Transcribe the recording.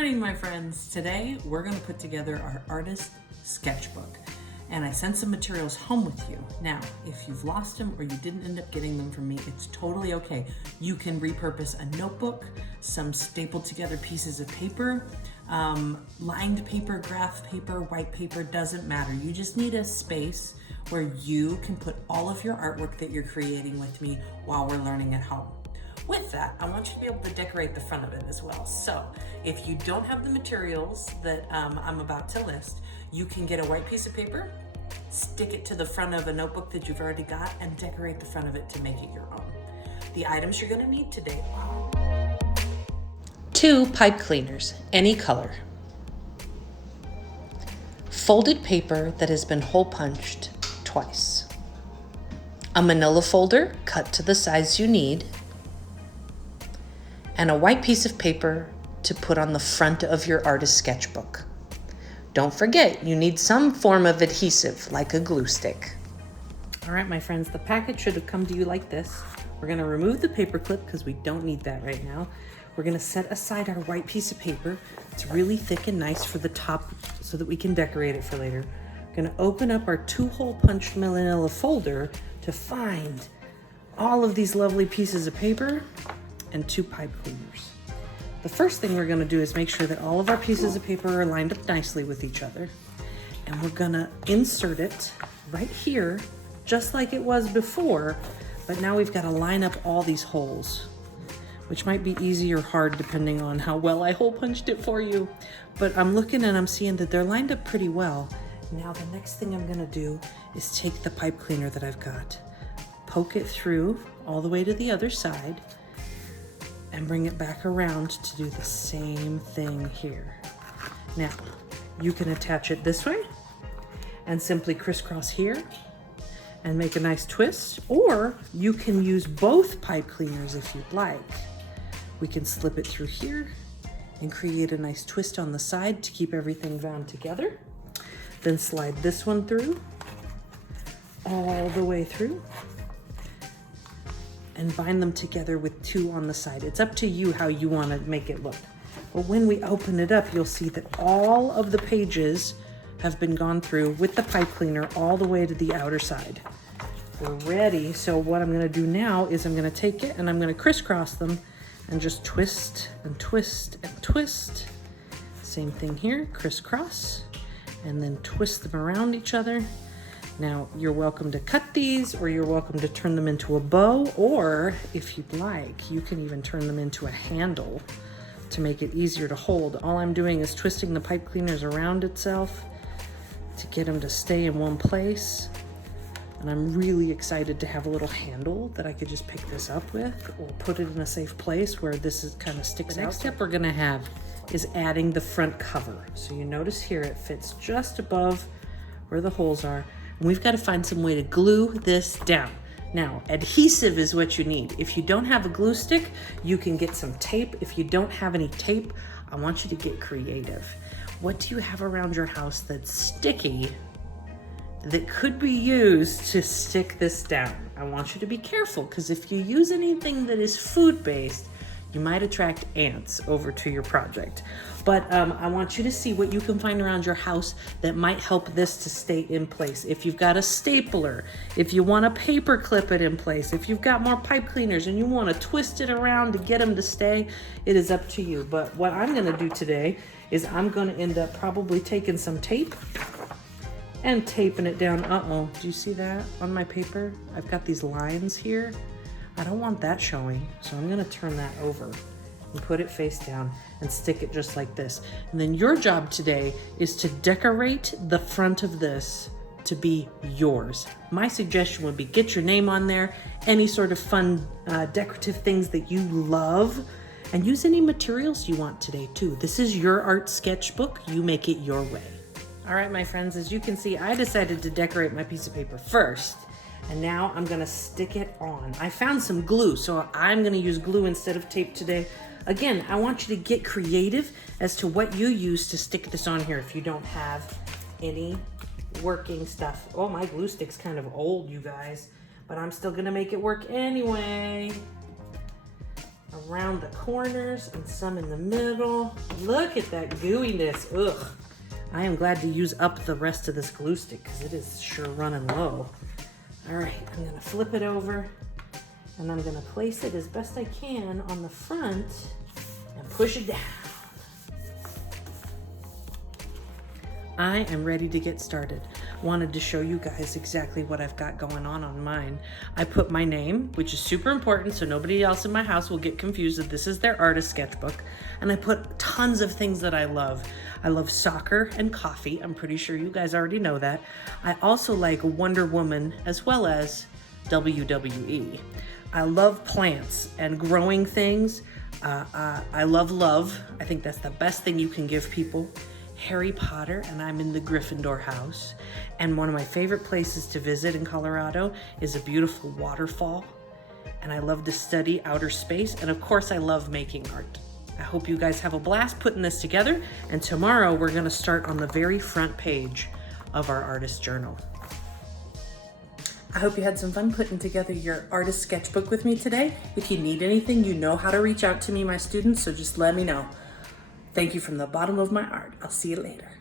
morning, my friends. Today, we're gonna put together our artist sketchbook. And I sent some materials home with you. Now, if you've lost them or you didn't end up getting them from me, it's totally okay. You can repurpose a notebook, some stapled together pieces of paper, lined paper, graph paper, white paper, doesn't matter. You just need a space where you can put all of your artwork that you're creating with me while we're learning at home. With that, I want you to be able to decorate the front of it as well. So if you don't have the materials that I'm about to list, you can get a white piece of paper, stick it to the front of a notebook that you've already got, and decorate the front of it to make it your own. The items you're gonna need today are 2 pipe cleaners, any color. Folded paper that has been hole punched twice. A manila folder cut to the size you need. And a white piece of paper to put on the front of your artist sketchbook. Don't forget, you need some form of adhesive, like a glue stick. All right, my friends, the package should have come to you like this. We're gonna remove the paper clip because we don't need that right now. We're gonna set aside our white piece of paper. It's really thick and nice for the top so that we can decorate it for later. We're gonna open up our 2-hole punched manila folder to find all of these lovely pieces of paper and 2 pipe cleaners. The first thing we're gonna do is make sure that all of our pieces of paper are lined up nicely with each other. And we're gonna insert it right here, just like it was before, but now we've gotta line up all these holes, which might be easy or hard depending on how well I hole punched it for you. But I'm looking and I'm seeing that they're lined up pretty well. Now the next thing I'm gonna do is take the pipe cleaner that I've got, poke it through all the way to the other side, and bring it back around to do the same thing here. Now, you can attach it this way and simply crisscross here and make a nice twist, or you can use both pipe cleaners if you'd like. We can slip it through here and create a nice twist on the side to keep everything bound together. Then slide this one through, all the way through, and bind them together with 2 on the side. It's up to you how you want to make it look. But when we open it up, you'll see that all of the pages have been gone through with the pipe cleaner all the way to the outer side. We're ready. So what I'm going to do now is I'm going to take it and I'm going to crisscross them and just twist and twist and twist. Same thing here, crisscross, and then twist them around each other. Now, you're welcome to cut these, or you're welcome to turn them into a bow, or if you'd like, you can even turn them into a handle to make it easier to hold. All I'm doing is twisting the pipe cleaners around itself to get them to stay in one place. And I'm really excited to have a little handle that I could just pick this up with, or put it in a safe place where this is kind of sticks out. The next step we're gonna have is adding the front cover. So you notice here it fits just above where the holes are. And we've got to find some way to glue this down. Now, adhesive is what you need. If you don't have a glue stick, you can get some tape. If you don't have any tape, I want you to get creative. What do you have around your house that's sticky that could be used to stick this down? I want you to be careful, because if you use anything that is food-based, you might attract ants over to your project. But I want you to see what you can find around your house that might help this to stay in place. If you've got a stapler, if you want to paper clip it in place, if you've got more pipe cleaners and you want to twist it around to get them to stay, it is up to you. But what I'm going to do today is I'm going to end up probably taking some tape and taping it down. Do you see that on my paper? I've got these lines here. I don't want that showing, so I'm gonna turn that over and put it face down and stick it just like this. And then your job today is to decorate the front of this to be yours. My suggestion would be get your name on there, any sort of fun decorative things that you love, and use any materials you want today too. This is your art sketchbook. You make it your way. All right, my friends, as you can see, I decided to decorate my piece of paper first. And now I'm gonna stick it on. I found some glue, so I'm gonna use glue instead of tape today. Again, I want you to get creative as to what you use to stick this on here if you don't have any working stuff. Oh, my glue stick's kind of old, you guys, but I'm still gonna make it work anyway. around the corners and some in the middle. Look at that gooiness. Ugh. I am glad to use up the rest of this glue stick because it is sure running low. All right, I'm gonna flip it over and I'm gonna place it as best I can on the front and push it down. I am ready to get started. Wanted to show you guys exactly what I've got going on mine. I put my name, which is super important so nobody else in my house will get confused that this is their artist sketchbook. And I put tons of things that I love. I love soccer and coffee. I'm pretty sure you guys already know that. I also like Wonder Woman as well as WWE. I love plants and growing things. I love love. I think that's the best thing you can give people. Harry Potter, and I'm in the Gryffindor house. And one of my favorite places to visit in Colorado is a beautiful waterfall. And I love to study outer space. And of course, I love making art. I hope you guys have a blast putting this together. And tomorrow we're gonna start on the very front page of our artist journal. I hope you had some fun putting together your artist sketchbook with me today. If you need anything, you know how to reach out to me, my students, so just let me know. Thank you from the bottom of my heart. I'll see you later.